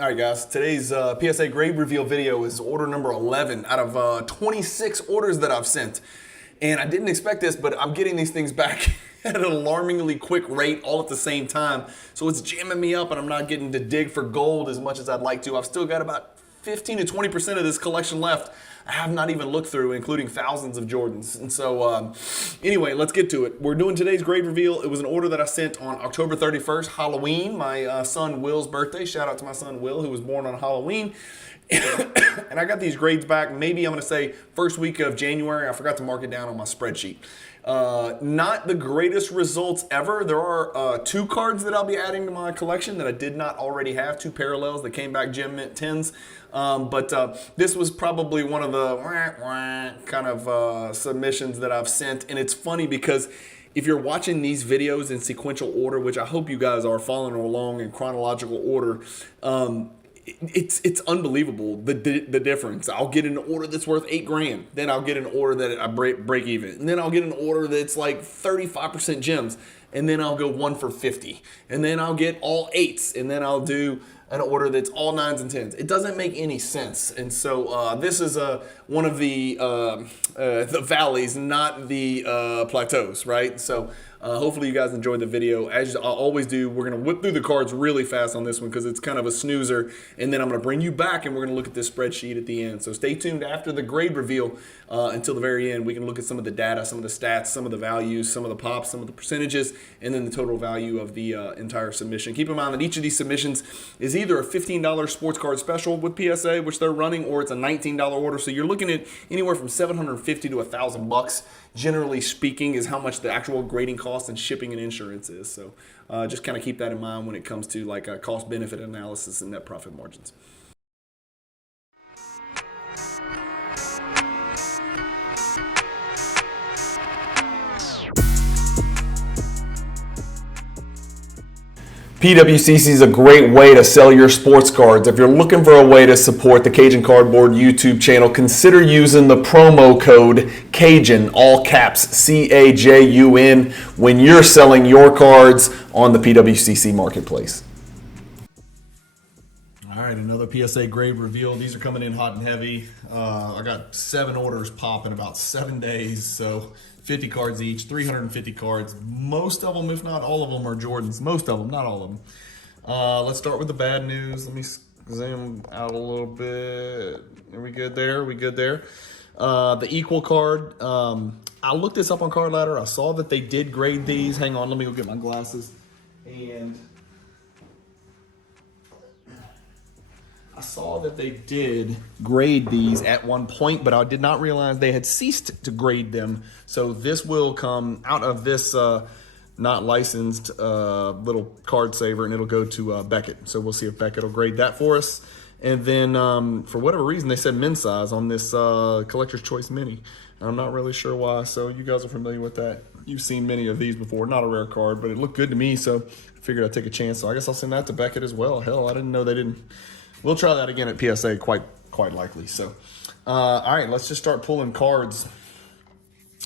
All right, guys. Today's PSA grade reveal video is order number 11 out of 26 orders that I've sent. And I didn't expect this, but I'm getting these things back at an alarmingly quick rate all at the same time. So it's jamming me up and I'm not getting to dig for gold as much as I'd like to. I've still got about 15 to 20% of this collection left. I have not even looked through, including thousands of Jordans. And so anyway, let's get to it. We're doing today's grade reveal. It was an order that I sent on October 31st, Halloween, my son Will's birthday. Shout out to my son Will, who was born on Halloween. And I got these grades back, maybe I'm going to say first week of January. I forgot to mark it down on my spreadsheet. Not the greatest results ever. There are 2 cards that I'll be adding to my collection that I did not already have, 2 parallels that came back gem mint 10s. But this was probably one of the kind of submissions that I've sent. And it's funny because if you're watching these videos in sequential order, which I hope you guys are following along in chronological order, it's unbelievable the difference. I'll get an order that's worth $8,000, then I'll get an order that I break even, and then I'll get an order that's like 35% gems, and then I'll go 1 for 50, and then I'll get all 8s, and then I'll do an order that's all 9s and 10s. It doesn't make any sense, and so this is one of the valleys, not the plateaus, right? So hopefully you guys enjoyed the video. As I always do, we're going to whip through the cards really fast on this one because it's kind of a snoozer, and then I'm going to bring you back and we're going to look at this spreadsheet at the end. So stay tuned after the grade reveal until the very end. We can look at some of the data, some of the stats, some of the values, some of the pops, some of the percentages, and then the total value of the entire submission. Keep in mind that each of these submissions is either a $15 sports card special with PSA, which they're running, or it's a $19 order. So you're looking at anywhere from $750 to $1,000, generally speaking, is how much the actual grading cost and shipping and insurance is. So just kind of keep that in mind when it comes to like a cost benefit analysis and net profit margins. PWCC is a great way to sell your sports cards. If you're looking for a way to support the Cajun Cardboard YouTube channel, consider using the promo code Cajun, all caps, CAJUN, when you're selling your cards on the PWCC marketplace. All right, another PSA grade reveal. These are coming in hot and heavy. I got 7 orders pop in about 7 days, so 50 cards each, 350 cards. Most of them, if not all of them, are Jordans. Most of them, not all of them. Let's start with the bad news. Let me zoom out a little bit. Are we good there? Are we good there? The equal card. I looked this up on Card Ladder. I saw that they did grade these. Hang on, let me go get my glasses. And I saw that they did grade these at one point, but I did not realize they had ceased to grade them. So this will come out of this not licensed little card saver, and it'll go to Beckett. So we'll see if Beckett will grade that for us. And then for whatever reason, they said men's size on this Collector's Choice Mini. I'm not really sure why. So you guys are familiar with that. You've seen many of these before. Not a rare card, but it looked good to me, so I figured I'd take a chance. So I guess I'll send that to Beckett as well. Hell, I didn't know they didn't. We'll try that again at PSA, quite likely. So, all right, let's just start pulling cards.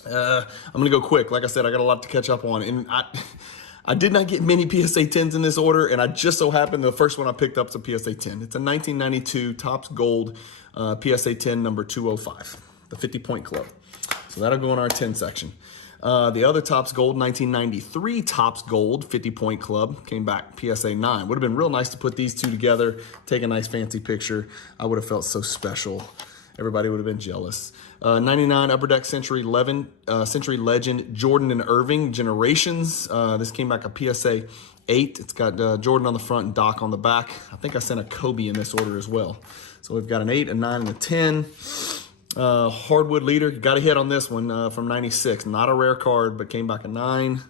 I'm gonna go quick. Like I said, I got a lot to catch up on, and I did not get many PSA 10s in this order, and I just so happened the first one I picked up is a PSA 10. It's a 1992 Topps Gold PSA 10 number 205, the 50-point club. So that'll go in our 10 section. The other Topps Gold, 1993 Topps Gold 50-point club, came back PSA 9. Would have been real nice to put these two together, take a nice fancy picture. I would have felt so special. Everybody would have been jealous. 99 Upper Deck Century Legend Jordan and Irving Generations. This came back a PSA 8. It's got Jordan on the front and Doc on the back. I think I sent a Kobe in this order as well. So we've got an 8, a 9, and a 10. Hardwood Leader, got a hit on this one from 96. Not a rare card, but came back a 9.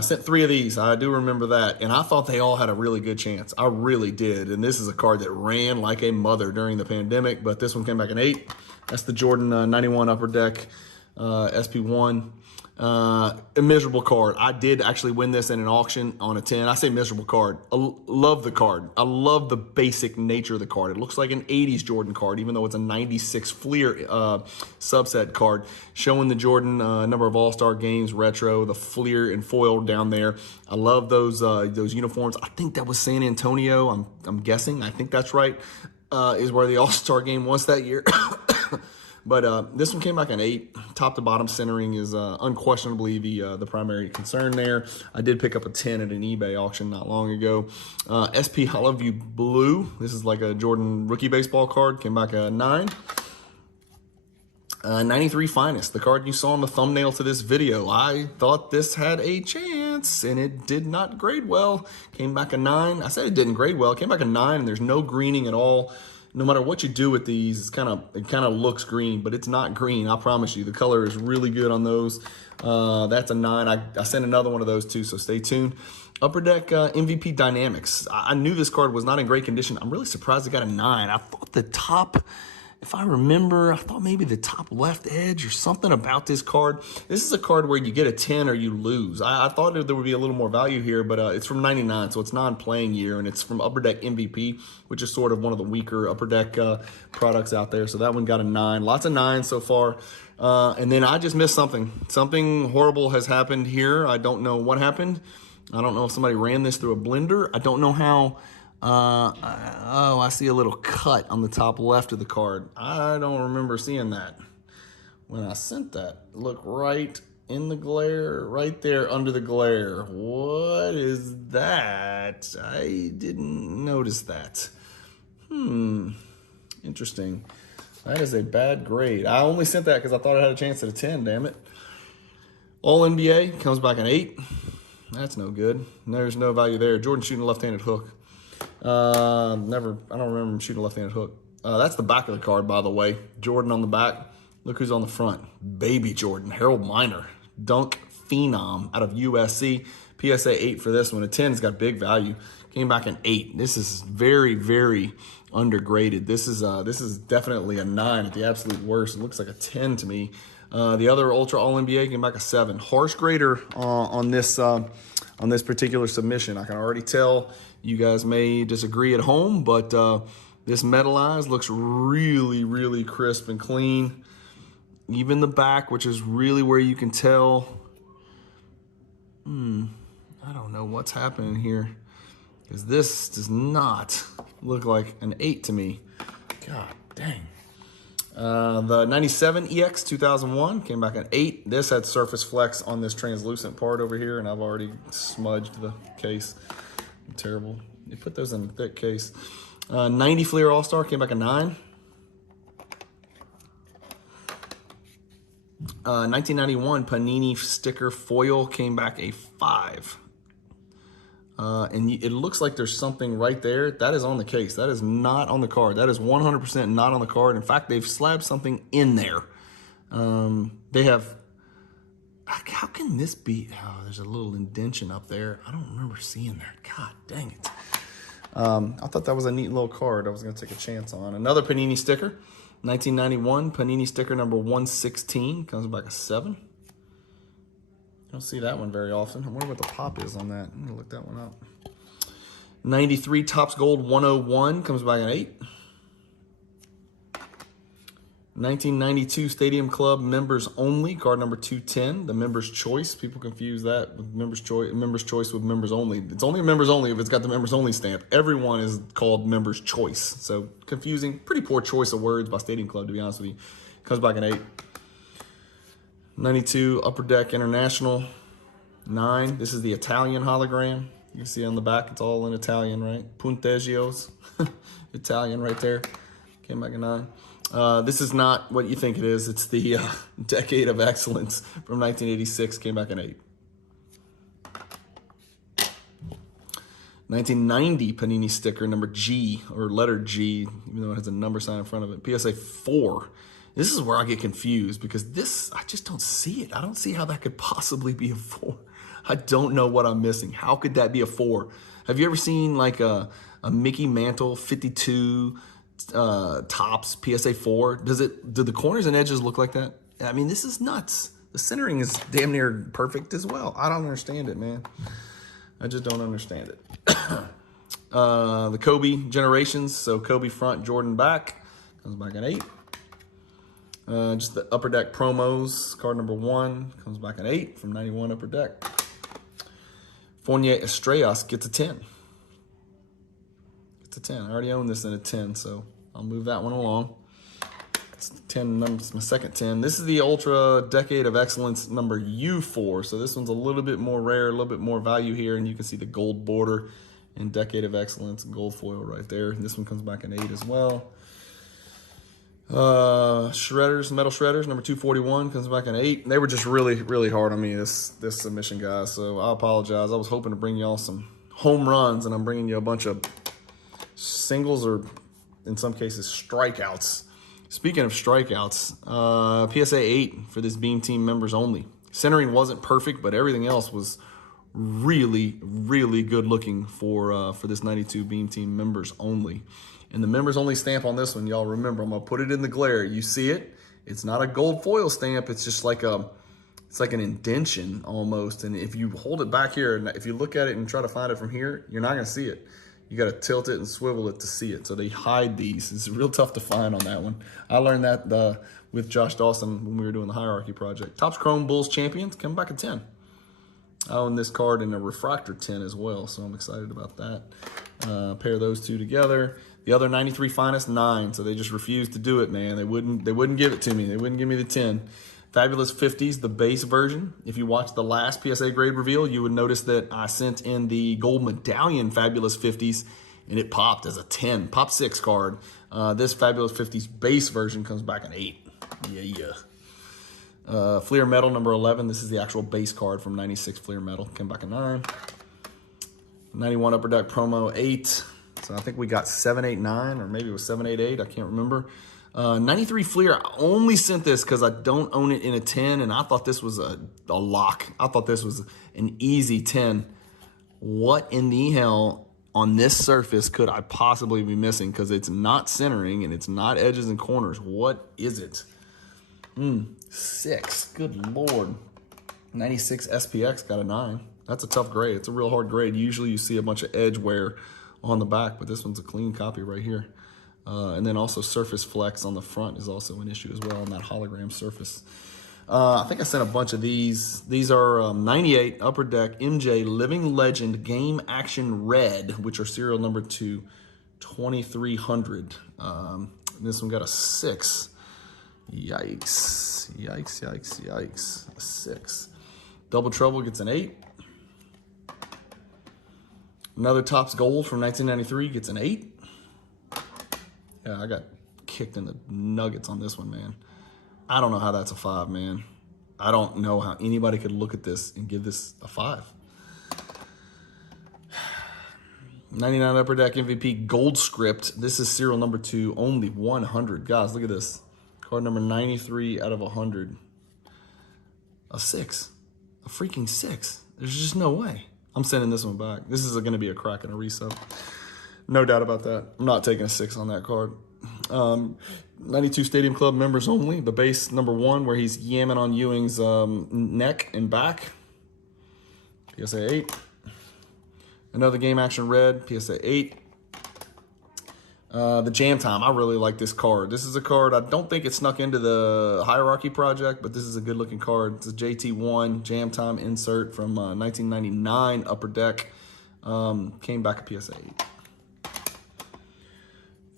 Sent 3 of these. I do remember that. And I thought they all had a really good chance. I really did. And this is a card that ran like a mother during the pandemic, but this one came back an 8. That's the Jordan 91 Upper Deck SP1. A miserable card. I did actually win this in an auction on a 10. I say miserable card. I love the card. I love the basic nature of the card. It looks like an 80s Jordan card, even though it's a 96 Fleer subset card, showing the Jordan number of All-Star games, retro, the Fleer and foil down there. I love those uniforms. I think that was San Antonio. I'm guessing. I think that's right. Is where the All-Star game was that year. But this one came back an 8. Top to bottom centering is unquestionably the primary concern there. I did pick up a 10 at an eBay auction not long ago. SP Hollowview Blue. This is like a Jordan rookie baseball card. Came back a 9. 93 Finest, the card you saw in the thumbnail to this video. I thought this had a chance, and it did not grade well. Came back a 9. I said it didn't grade well. It came back a 9, and there's no greening at all. No matter what you do with these, it kind of looks green, but it's not green. I promise you, the color is really good on those. That's a 9. I sent another one of those too, so stay tuned. Upper Deck MVP Dynamics. I knew this card was not in great condition. I'm really surprised it got a 9. I thought the top, if I remember, I thought maybe the top left edge or something about this card. This is a card where you get a 10 or you lose. I thought there would be a little more value here, but it's from 99, so it's non-playing year, and it's from Upper Deck MVP, which is sort of one of the weaker Upper Deck products out there. So that one got a 9. Lots of 9s so far. And then I just missed something. Something horrible has happened here. I don't know what happened. I don't know if somebody ran this through a blender. I don't know how. Oh, I see a little cut on the top left of the card. I don't remember seeing that when I sent that. Look right in the glare, right there under the glare. What is that? I didn't notice that. Interesting. That is a bad grade. I only sent that because I thought I had a chance at a 10, damn it. All NBA comes back an 8. That's no good. There's no value there. Jordan shooting a left-handed hook. I don't remember him shooting a left-handed hook. That's the back of the card, by the way. Jordan on the back. Look who's on the front. Baby Jordan, Harold Miner, dunk phenom out of USC. PSA 8 for this one. A 10's got big value. Came back an 8. This is very, very undergraded. This is definitely a 9 at the absolute worst. It looks like a 10 to me. The other Ultra All-NBA came back a 7. Harsh grader on this particular submission. I can already tell you guys may disagree at home, but this metallized looks really, really crisp and clean. Even the back, which is really where you can tell. I don't know what's happening here, because this does not look like an 8 to me. God dang. The 97 EX 2001 came back an 8. This had surface flex on this translucent part over here, and I've already smudged the case. Terrible. You put those in a thick case. 90 Fleer All-Star came back a 9. 1991 Panini sticker foil came back a 5. And it looks like there's something right there. That is on the case. That is not on the card. That is 100% not on the card. In fact, they've slabbed something in there. They have... How can this be? Oh, there's a little indention up there. I don't remember seeing that. God dang it. I thought that was a neat little card I was going to take a chance on. Another Panini sticker. 1991 Panini sticker number 116. Comes back a 7. I don't see that one very often. I wonder what the pop is on that. I'm going to look that one up. 93 Topps Gold 101 comes back an 8. 1992 Stadium Club Members Only, card number 210, the Members Choice. People confuse that with Members Choice with Members Only. It's only a Members Only if it's got the Members Only stamp. Everyone is called Members Choice. So confusing. Pretty poor choice of words by Stadium Club, to be honest with you. Comes back an 8. 92 Upper Deck International 9. This is the Italian hologram. You can see on the back, it's all in Italian, right? Punteggios. Italian right there. Came back a 9. This is not what you think it is. It's the Decade of Excellence from 1986. Came back an 8. 1990 Panini sticker number G, or letter G, even though it has a number sign in front of it. PSA 4. This is where I get confused, because this, I just don't see it. I don't see how that could possibly be a 4. I don't know what I'm missing. How could that be a 4? Have you ever seen like a Mickey Mantle 52 Topps PSA 4? Do the corners and edges look like that? I mean, this is nuts. the centering is damn near perfect as well. I don't understand it, man. I just don't understand it. The Kobe generations, so Kobe front, Jordan back, comes back at 8. Just the Upper Deck promos, card number 1, comes back at 8 from 91 Upper Deck. Fournier Estrellas gets a 10. It's a 10. I already own this in a 10, so I'll move that one along. It's 10, it's my second 10. This is the Ultra Decade of Excellence number U4. So this one's a little bit more rare, a little bit more value here, and you can see the gold border and Decade of Excellence gold foil right there. And this one comes back in 8 as well. Shredders, metal shredders, number 241 comes back in 8. They were just really hard on me this submission, guys. So I apologize. I was hoping to bring y'all some home runs, and I'm bringing you a bunch of singles or in some cases strikeouts. Speaking of strikeouts, PSA 8 for this Beam Team members only. Centering wasn't perfect, but everything else was really good looking for this 92 Beam Team members only. And the members only stamp on this one, y'all remember, I'm gonna put it in the glare. You see it? It's not a gold foil stamp. It's just like an indention almost. And if you hold it back here, and if you look at it and try to find it from here, you're not gonna see it. You got to tilt it and swivel it to see it. So they hide these. It's real tough to find on that one. I learned that with Josh Dawson when we were doing the Hierarchy project. Topps Chrome Bulls Champions, coming back at 10. I own this card in a refractor 10 as well, so I'm excited about that. Pair those two together. The other 93 Finest 9, so they just refused to do it, man. They wouldn't give it to me. They wouldn't give me the 10. Fabulous 50s, the base version. If you watched the last PSA grade reveal, you would notice that I sent in the gold medallion Fabulous 50s, and it popped as a 10, pop 6 card. This Fabulous 50s base version comes back an 8. Fleer Metal number 11. This is the actual base card from 96 Fleer Metal. Came back a 9. 91 Upper Deck promo 8. So I think we got 789, or maybe it was 788. I can't remember. 93 Fleer, I only sent this because I don't own it in a 10, and I thought this was a lock. I thought this was an easy 10. What in the hell on this surface could I possibly be missing? Because it's not centering, and it's not edges and corners. What is it? 6. Good Lord. 96 SPX got a 9. That's a tough grade. It's a real hard grade. Usually you see a bunch of edge wear on the back, but this one's a clean copy right here. And then also surface flex on the front is also an issue as well on that hologram surface. I think I sent a bunch of these. These are 98 Upper Deck MJ Living Legend Game Action Red, which are serial number to 2300. This one got a 6. Yikes. A 6. Double Trouble gets an 8. Another Topps Gold from 1993 gets an 8. Yeah, I got kicked in the nuggets on this one, man. I don't know how that's a 5, man. I don't know how anybody could look at this and give this a 5. 99 Upper Deck MVP Gold Script. This is serial number 2, only 100. Guys, look at this. Card number 93 out of 100. A 6. A freaking 6. There's just no way. I'm sending this one back. This is going to be a crack and a resub. No doubt about that. I'm not taking a 6 on that card. 92 Stadium Club members only. The base number 1 where he's yamming on Ewing's neck and back. PSA 8. Another Game Action Red. PSA 8. The Jam Time. I really like this card. This is a card, I don't think it snuck into the Hierarchy project, but this is a good looking card. It's a JT1 Jam Time insert from 1999 Upper Deck. Came back a PSA 8.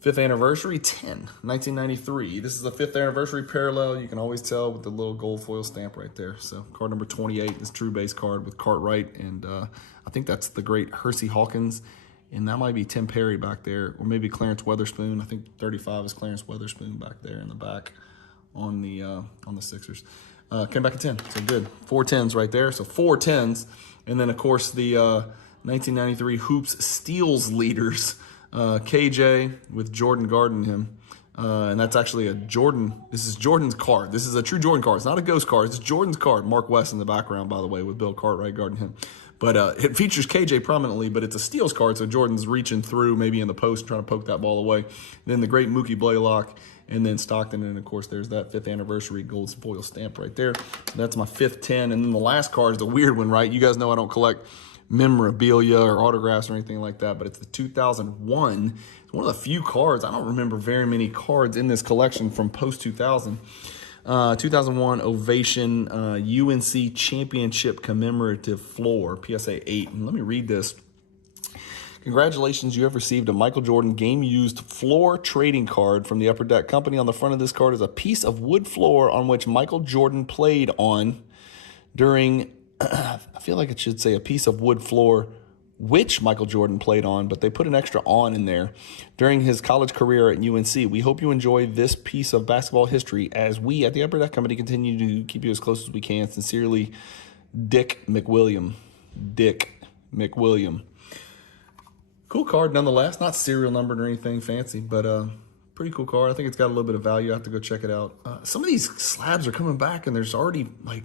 5th anniversary 10, 1993. This is the 5th anniversary parallel. You can always tell with the little gold foil stamp right there. So card number 28, this true base card with Cartwright, and I think that's the great Hersey Hawkins, and that might be Tim Perry back there, or maybe Clarence Weatherspoon. I think 35 is Clarence Weatherspoon back there in the back on the Sixers. Came back at 10, so good. 4 10s right there, so 4 10s, and then of course the 1993 Hoops Steals leaders. KJ with Jordan guarding him. And that's actually a Jordan. This is Jordan's card. This is a true Jordan card. It's not a ghost card. It's Jordan's card. Mark West in the background, by the way, with Bill Cartwright guarding him. But it features KJ prominently, but it's a steals card, so Jordan's reaching through maybe in the post trying to poke that ball away. Then the great Mookie Blaylock, and then Stockton, and of course there's that 5th anniversary gold foil stamp right there. That's my 5th 10, and then the last card is a weird one, right? You guys know I don't collect memorabilia or autographs or anything like that, but it's the 2001. It's one of the few cards. I don't remember very many cards in this collection from post-2000. 2001 Ovation UNC Championship Commemorative Floor, PSA 8. And let me read this. Congratulations, you have received a Michael Jordan game-used floor trading card from the Upper Deck Company. On the front of this card is a piece of wood floor on which Michael Jordan played on during, I feel like it should say a piece of wood floor which Michael Jordan played on, but they put an extra "on" in there during his college career at UNC. We hope you enjoy this piece of basketball history as we at the Upper Deck Company continue to keep you as close as we can. Sincerely, Dick McWilliam. Dick McWilliam. Cool card nonetheless. Not serial numbered or anything fancy, but pretty cool card. I think it's got a little bit of value. I have to go check it out. Some of these slabs are coming back, and there's already like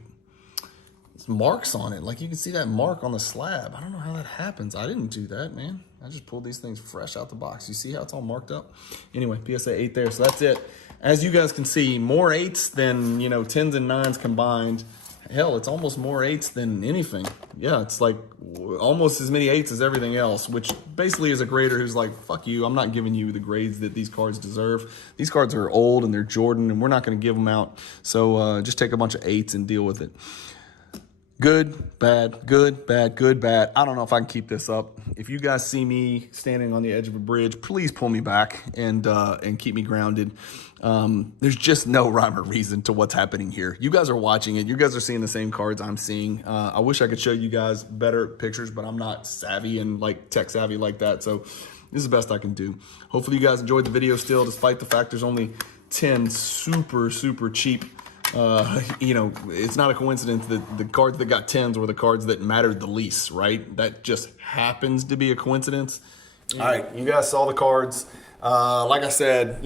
marks on it. Like you can see that mark on the slab. I don't know how that happens. I didn't do that, man. I just pulled these things fresh out the box. You see how it's all marked up? Anyway, PSA 8 there. So that's it. As you guys can see, more 8s than, 10s and 9s combined. Hell, it's almost more 8s than anything. Yeah, it's like almost as many 8s as everything else, which basically is a grader who's like, fuck you, I'm not giving you the grades that these cards deserve. These cards are old and they're Jordan, and we're not going to give them out. So just take a bunch of 8s and deal with it. Good, bad, good, bad, good, bad. I don't know if I can keep this up. If you guys see me standing on the edge of a bridge, please pull me back and keep me grounded. There's just no rhyme or reason to what's happening here. You guys are watching it. You guys are seeing the same cards I'm seeing. I wish I could show you guys better pictures, but I'm not savvy and like tech savvy like that. So this is the best I can do. Hopefully you guys enjoyed the video still, despite the fact there's only 10 super, super cheap. It's not a coincidence that the cards that got 10s were the cards that mattered the least, right? That just happens to be a coincidence. All right, you guys saw the cards. Like I said,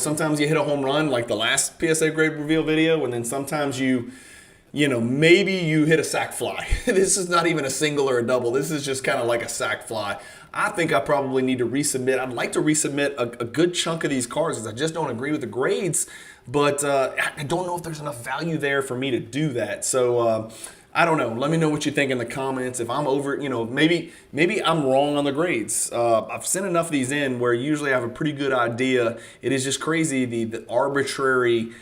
sometimes you hit a home run like the last PSA grade reveal video, and then sometimes maybe you hit a sack fly. This is not even a single or a double. This is just kind of like a sack fly. I think I probably need to resubmit. I'd like to resubmit a good chunk of these cards because I just don't agree with the grades, but I don't know if there's enough value there for me to do that. So I don't know. Let me know what you think in the comments. If I'm over, maybe I'm wrong on the grades. I've sent enough of these in where usually I have a pretty good idea. It is just crazy the arbitrary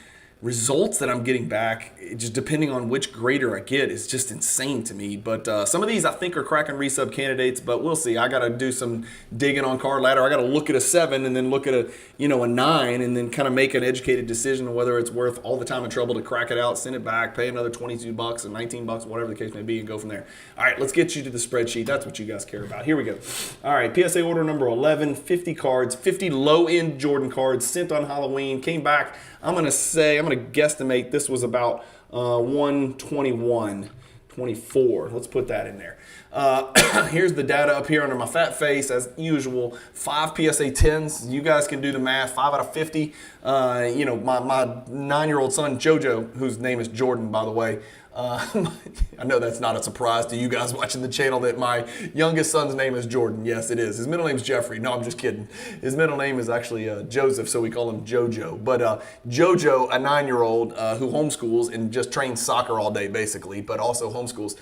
results that I'm getting back, just depending on which grader I get, is just insane to me. But some of these I think are cracking resub candidates, but we'll see. I got to do some digging on Card Ladder. I got to look at a 7 and then look at a 9 and then kind of make an educated decision on whether it's worth all the time and trouble to crack it out, send it back, pay another $22 and $19, whatever the case may be, and go from there. All right, let's get you to the spreadsheet. That's what you guys care about. Here we go. All right, PSA order number 11, 50 cards, 50 low-end Jordan cards sent on Halloween, came back. I'm going to guesstimate this was about 121, 24. Let's put that in there. Here's the data up here under my fat face as usual. 5 PSA 10s. You guys can do the math. 5 out of 50. My 9-year-old son, JoJo, whose name is Jordan, by the way. I know that's not a surprise to you guys watching the channel that my youngest son's name is Jordan. Yes, it is. His middle name is Jeffrey. No, I'm just kidding. His middle name is actually Joseph, so we call him JoJo. But JoJo, a 9-year-old who homeschools and just trains soccer all day, basically, but also homeschools,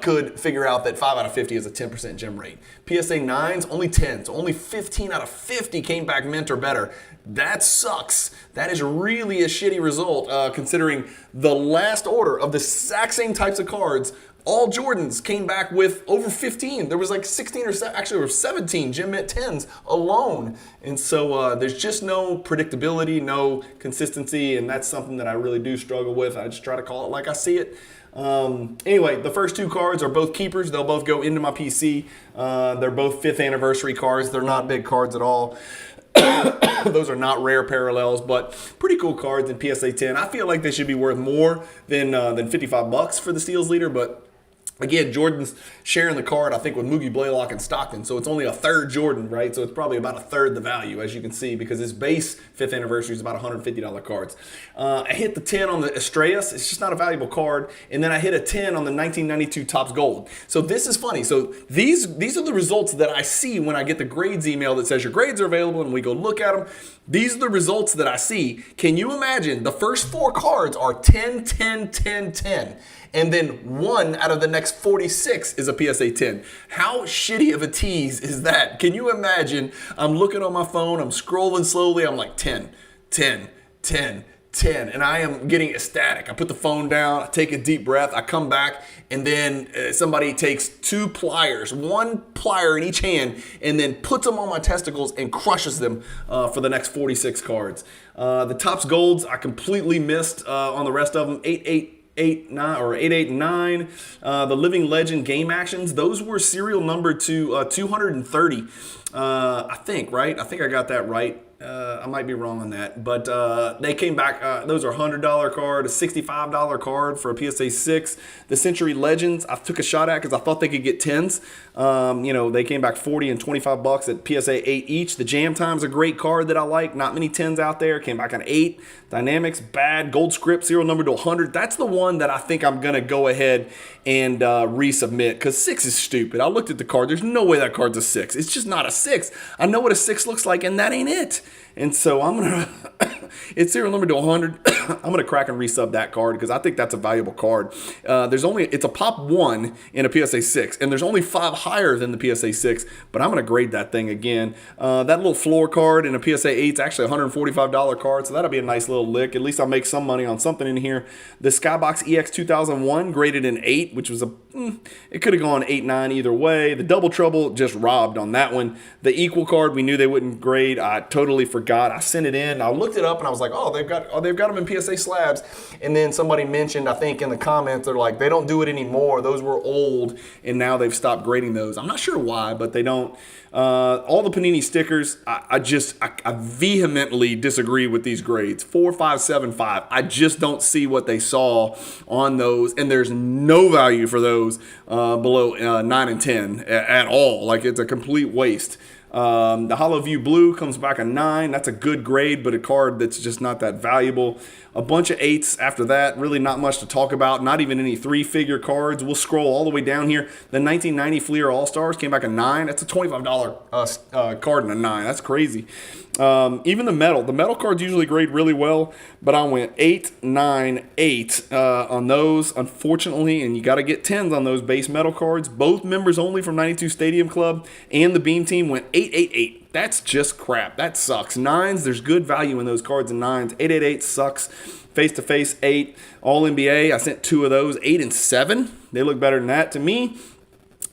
could figure out that 5 out of 50 is a 10% gem rate. PSA 9s, only 10. So only 15 out of 50 came back mint or better. That sucks. That is really a shitty result considering the last order of the exact same types of cards, all Jordans came back with over 15. There was like 16 or actually there were 17 gem mint 10s alone. And so there's just no predictability, no consistency, and that's something that I really do struggle with. I just try to call it like I see it. Anyway, the first 2 cards are both keepers. They'll both go into my PC. They're both 5th anniversary cards. They're not big cards at all. Those are not rare parallels, but pretty cool cards in PSA 10. I feel like they should be worth more than $55 for the steals leader, but Again, Jordan's sharing the card, I think, with Moogie Blaylock and Stockton. So it's only a third Jordan, right? So it's probably about a third the value, as you can see, because his base 5th anniversary is about $150 cards. I hit the 10 on the Estrellas. It's just not a valuable card. And then I hit a 10 on the 1992 Topps Gold. So this is funny. So these are the results that I see when I get the grades email that says your grades are available and we go look at them. These are the results that I see. Can you imagine the first 4 cards are 10, 10, 10, 10. And then 1 out of the next 46 is a PSA 10. How shitty of a tease is that? Can you imagine? I'm looking on my phone, I'm scrolling slowly, I'm like 10, 10, 10, 10, and I am getting ecstatic. I put the phone down, I take a deep breath, I come back, and then somebody takes 2 pliers, 1 plier in each hand, and then puts them on my testicles and crushes them for the next 46 cards. The Topps Golds, I completely missed on the rest of them. 8, 9, or 8, 8, and 9. The Living Legend game actions, those were serial numbered to 230. I think, right? I think I got that right. I might be wrong on that, but they came back. Those are $100 card, a $65 card for a PSA 6. The Century Legends, I took a shot at because I thought they could get 10s. They came back 40 and 25 bucks at PSA 8 each. The Jam Time's a great card that I like. Not many 10s out there. Came back on 8. Dynamics, bad. Gold Script, serial number to 100. That's the one that I think I'm going to go ahead and resubmit because 6 is stupid. I looked at the card. There's no way that card's a 6. It's just not a 6. I know what a 6 looks like, and that ain't it. And so I'm going to, it's serial number to 100. I'm going to crack and resub that card because I think that's a valuable card. It's a pop 1 in a PSA 6, and there's only 5 higher than the PSA 6, but I'm going to grade that thing again. That little floor card in a PSA 8 is actually a $145 card, so that'll be a nice little lick. At least I'll make some money on something in here. The Skybox EX 2001 graded in 8, which was it could have gone 8, 9 either way. The Double Trouble just robbed on that one. The Equal card, we knew they wouldn't grade. I totally forgot. I sent it in. I looked it up and I was like, they've got them in PSA slabs. And then somebody mentioned, I think in the comments, they're like, they don't do it anymore. Those were old and now they've stopped grading those. I'm not sure why, but they don't. All the Panini stickers, I vehemently disagree with these grades. 4, 5, 7, 5. I just don't see what they saw on those, and there's no value for those below 9 and 10 at all. Like, it's a complete waste. The Hollow View Blue comes back a 9. That's a good grade, but a card that's just not that valuable. A bunch of 8s after that. Really not much to talk about. Not even any 3-figure cards. We'll scroll all the way down here. The 1990 Fleer All-Stars came back a 9. That's a $25 card and a 9. That's crazy. Even the metal cards usually grade really well, but I went 8, 9, 8 on those, unfortunately, and you got to get 10s on those base metal cards. Both members only from 92 Stadium Club and the Beam Team went 8, 8, 8. That's just crap. That sucks. 9s, there's good value in those cards and 9s. 8, 8, 8 sucks. Face-to-face 8. All-NBA, I sent 2 of those. 8 and 7. They look better than that to me.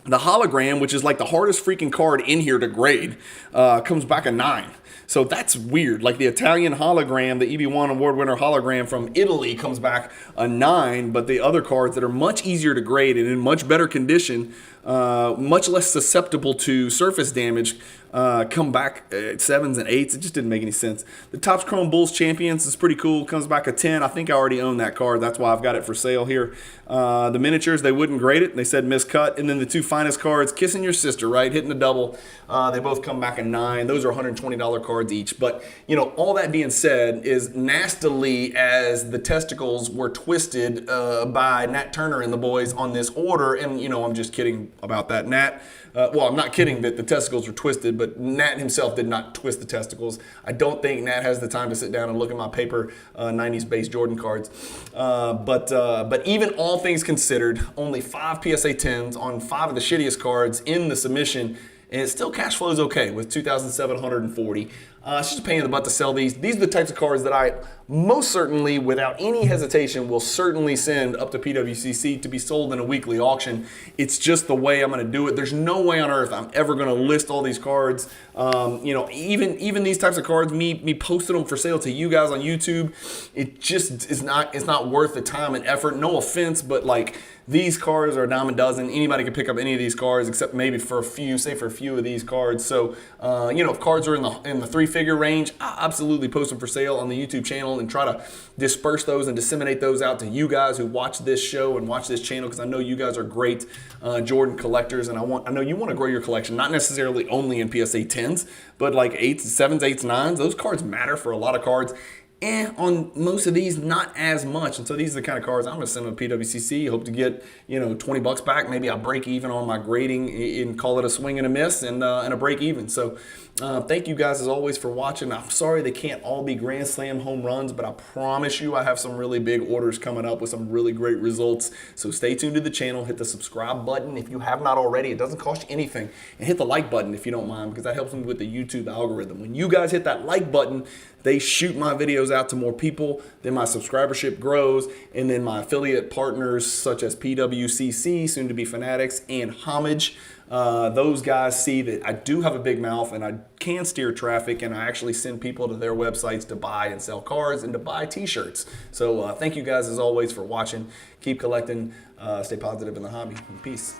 The hologram, which is like the hardest freaking card in here to grade, comes back a 9. So that's weird. Like the Italian hologram, the EB1 award winner hologram from Italy comes back a 9, but the other cards that are much easier to grade and in much better condition, much less susceptible to surface damage, come back at 7s and 8s. It just didn't make any sense. The Topps Chrome Bulls Champions is pretty cool. Comes back a 10. I think I already own that card. That's why I've got it for sale here. The miniatures, they wouldn't grade it. They said miscut. And then the 2 finest cards, Kissing Your Sister, right? Hitting the double. They both come back a 9. Those are $120 cards each. But, all that being said, is nastily as the testicles were twisted by Nat Turner and the boys on this order. And, I'm just kidding about that, Nat. I'm not kidding that the testicles were twisted, but Nat himself did not twist the testicles. I don't think Nat has the time to sit down and look at my paper 90s base Jordan cards. But even all things considered, only 5 PSA 10s on 5 of the shittiest cards in the submission, and it still cash flows okay with 2,740. It's just a pain in the butt to sell these. These are the types of cards that I most certainly, without any hesitation, will certainly send up to PWCC to be sold in a weekly auction. It's just the way I'm going to do it. There's no way on earth I'm ever going to list all these cards. Even these types of cards, me posting them for sale to you guys on YouTube, it just is not. It's not worth the time and effort. No offense, but like, these cards are a dime a dozen. Anybody can pick up any of these cards except maybe for a few, say for a few of these cards. So, you know, if cards are in the 3-figure range, I absolutely post them for sale on the YouTube channel and try to disperse those and disseminate those out to you guys who watch this show and watch this channel, because I know you guys are great Jordan collectors, and I know you want to grow your collection, not necessarily only in PSA 10s, but like 8s, 7s, 8s, 9s. Those cards matter for a lot of cards. And on most of these, not as much. And so these are the kind of cards I'm going to send them to PWCC. Hope to get, you know, 20 bucks back. Maybe I'll break even on my grading and call it a swing and a miss and a break even. So thank you guys as always for watching. I'm sorry they can't all be Grand Slam home runs, but I promise you I have some really big orders coming up with some really great results. So stay tuned to the channel. Hit the subscribe button if you have not already. It doesn't cost you anything. And hit the like button if you don't mind, because that helps me with the YouTube algorithm. When you guys hit that like button, they shoot my videos out to more people, then my subscribership grows, and then my affiliate partners such as PWCC, soon to be Fanatics, and Homage, those guys see that I do have a big mouth and I can steer traffic, and I actually send people to their websites to buy and sell cards and to buy t-shirts. So thank you guys as always for watching. Keep collecting, stay positive in the hobby. Peace.